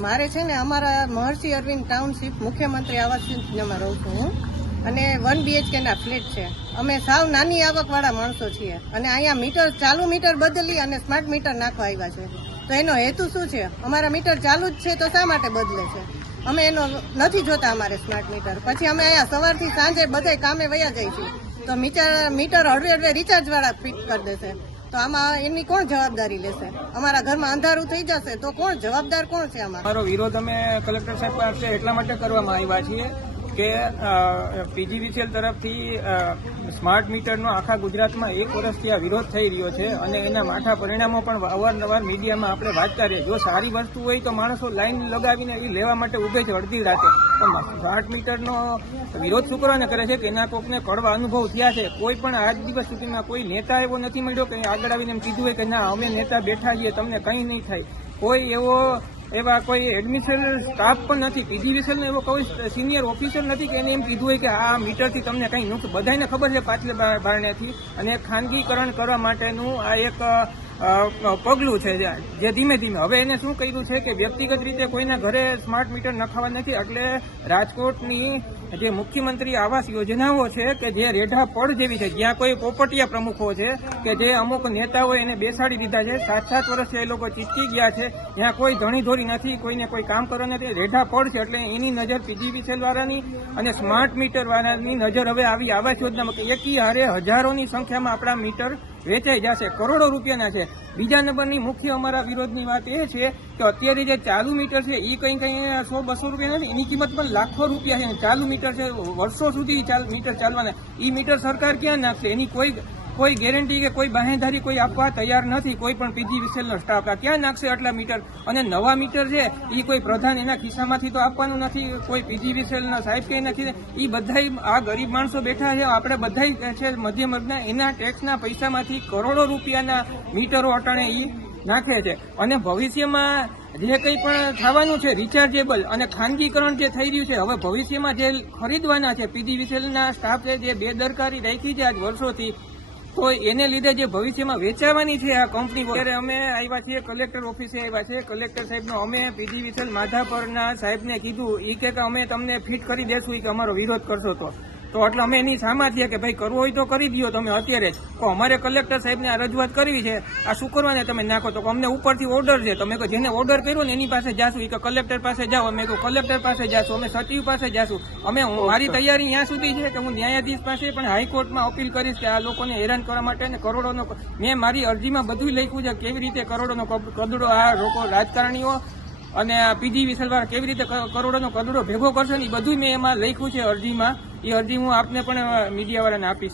મારે છે ને અમારા મહર્ષિ અરવિંદ ટાઉનશીપ મુખ્યમંત્રી આવાસ યોજનામાં રહું છું હું. અને વન બીએચકે ના ફ્લેટ છે. અમે સાવ નાની આવકવાળા માણસો છીએ. અને અહીંયા મીટર, ચાલુ મીટર બદલી અને સ્માર્ટ મીટર નાખવા આવ્યા છે. તો એનો હેતુ શું છે? અમારા મીટર ચાલુ જ છે તો શા માટે બદલે છે? અમે એનો નથી જોતા અમારે સ્માર્ટ મીટર. પછી અમે અહીંયા સવારથી સાંજે બધે કામે વયા જાય છીએ તો મીટર મીટર હળવે હળવે રિચાર્જ વાળા ફિટ કરી દેશે. તો આમાં એની કોણ જવાબદારી લેશે? અમારા ઘરમાં અંધારું થઈ જશે તો કોણ જવાબદાર કોણ છે આમાં? અમારો વિરોધ અમે કલેક્ટર સાહેબ પાસે એટલા માટે કરવામાં આવ્યા છીએ કે પીજીવીસીએલ તરફથી સ્માર્ટ મીટરનો આખા ગુજરાતમાં એક વર્ષથી આ વિરોધ થઈ રહ્યો છે અને એના માઠા પરિણામો પણ અવારનવાર મીડિયામાં આપણે વાંચતા રહીએ. જો સારી વસ્તુ હોય તો માણસો લાઈન લગાવીને એ લેવા માટે ઉભે છે અડધી રાતે. પણ સ્માર્ટ મીટરનો વિરોધ શું કરવાને કરે છે કે એના કોકને કડવા અનુભવ થયા છે. કોઈ પણ આજ દિવસ સુધીમાં કોઈ નેતા એવો નથી મળ્યો કે આગળ આવીને એમ કીધું હોય કે ના, અમે નેતા બેઠા છીએ, તમને કંઈ નહીં થાય. કોઈ એવો એવા કોઈ એડમિશન સ્ટાફ પણ નથી. પીજી નો એવો કોઈ સિનિયર ઓફિસર નથી કે એને એમ કીધું હોય કે આ મીટરથી તમને કંઈ નુકસાન બધાને ખબર છે પાછલે બારણેથી. અને ખાનગીકરણ કરવા માટેનું આ એક પગલું છે જે ધીમે ધીમે. હવે એને શું કર્યું છે કે વ્યક્તિગત રીતે કોઈના ઘરે સ્માર્ટ મીટર નખાવા નથી, એટલે રાજકોટની જે મુખ્યમંત્રી આવાસ યોજનાઓ છે કે જે રેઢા પડ જેવી છે, જ્યાં કોઈ પોપટિયા પ્રમુખો છે કે જે અમુક નેતાઓ એને બેસાડી દીધા છે સાત સાત વર્ષથી એ લોકો ચીચકી ગયા છે ત્યાં કોઈ ધણીધોરી નથી, કોઈને કોઈ કામ કરવા નથી રેઢા પડ છે, એટલે એની નજર પીજીવીસીએલ વાળાની અને સ્માર્ટ મીટર વાળાની નજર હવે આવી આવાસ યોજનામાં કે એકી હારે હજારોની સંખ્યામાં આપણા મીટર વેચાઈ જશે. કરોડો રૂપિયાના છે. બીજા નંબરની મુખ્ય અમારા વિરોધની વાત એ છે કે અત્યારે જે ચાલુ મીટર છે એ કંઈ કંઈ સો, બસો રૂપિયા નથી એની કિંમત પણ લાખો રૂપિયા છે. ચાલુ મીટર છે. વર્ષો સુધી મીટર ચાલવાના. એ મીટર સરકાર ક્યાં નાખશે? એની કોઈ કોઈ ગેરંટી કે કોઈ બાહેંધારી, કોઈ આપવા તૈયાર નથી, કોઈ પણ પીજી વિસેલનો સ્ટાફ ક્યાં નાખશે આટલા મીટર અને નવા મીટર છે એ કોઈ પ્રધાન એના ખિસ્સામાંથી તો આપવાનું નથી, કોઈ પીજી વિસેલના સાહેબ કંઈ નથી. એ બધા આ ગરીબ માણસો બેઠા છે, આપણે બધા છે મધ્યમ વર્ગના, એના ટેક્સના પૈસામાંથી કરોડો રૂપિયાના મીટરો અટાણે એ નાખે છે. અને ભવિષ્યમાં જે કંઈ પણ થવાનું છે રિચાર્જેબલ અને ખાનગીકરણ જે થઈ રહ્યું છે, હવે ભવિષ્યમાં જે ખરીદવાના છે પીજી વિસેલના સ્ટાફ જે બેદરકારી રાખી છે આજ વર્ષોથી તો એને લીધે જે ભવિષ્યમાં વેચાવાની છે આ કંપની વગેરે અમે આવ્યા છીએ કલેક્ટર ઓફિસે આવ્યા છે કલેક્ટર સાહેબનો અમે, પીજી વિસેલ માધાપરના સાહેબને કીધું એ કે અમે તમને ફિટ કરી દેશું કે અમારો વિરોધ કરશો તો. તો એટલે અમે એની સામા છીએ કે ભાઈ કરવું હોય તો કરી દો તમે અત્યારે જ. તો અમારે કલેક્ટર સાહેબને આ રજૂઆત કરવી છે. આ શુક્રવારે તમે નાખો? તો અમને ઉપરથી ઓર્ડર છે. તમે કહો જેને ઓર્ડર કર્યો ને એની પાસે જાશું. એ કે કલેક્ટર પાસે જાઓ. અમે કહું કલેક્ટર પાસે જાશું. અમે સચિવ પાસે જાશું. અમે મારી તૈયારી ત્યાં સુધી છે કે હું ન્યાયાધીશ પાસે પણ હાઈકોર્ટમાં અપીલ કરીશ કે આ લોકોને હેરાન કરવા માટે ને કરોડોનો મેં મારી અરજીમાં બધું લખ્યું છે કેવી રીતે કરોડોનો કદડો આ લોકો રાજકારણીઓ અને પીજી વિસલવાર કેવી રીતે કરોડોનો કદડો ભેગો કરશે ને એ બધું મેં એમાં લખ્યું છે અરજીમાં. એ અરજી હું આપને પણ મીડિયાવાળાને આપીશ.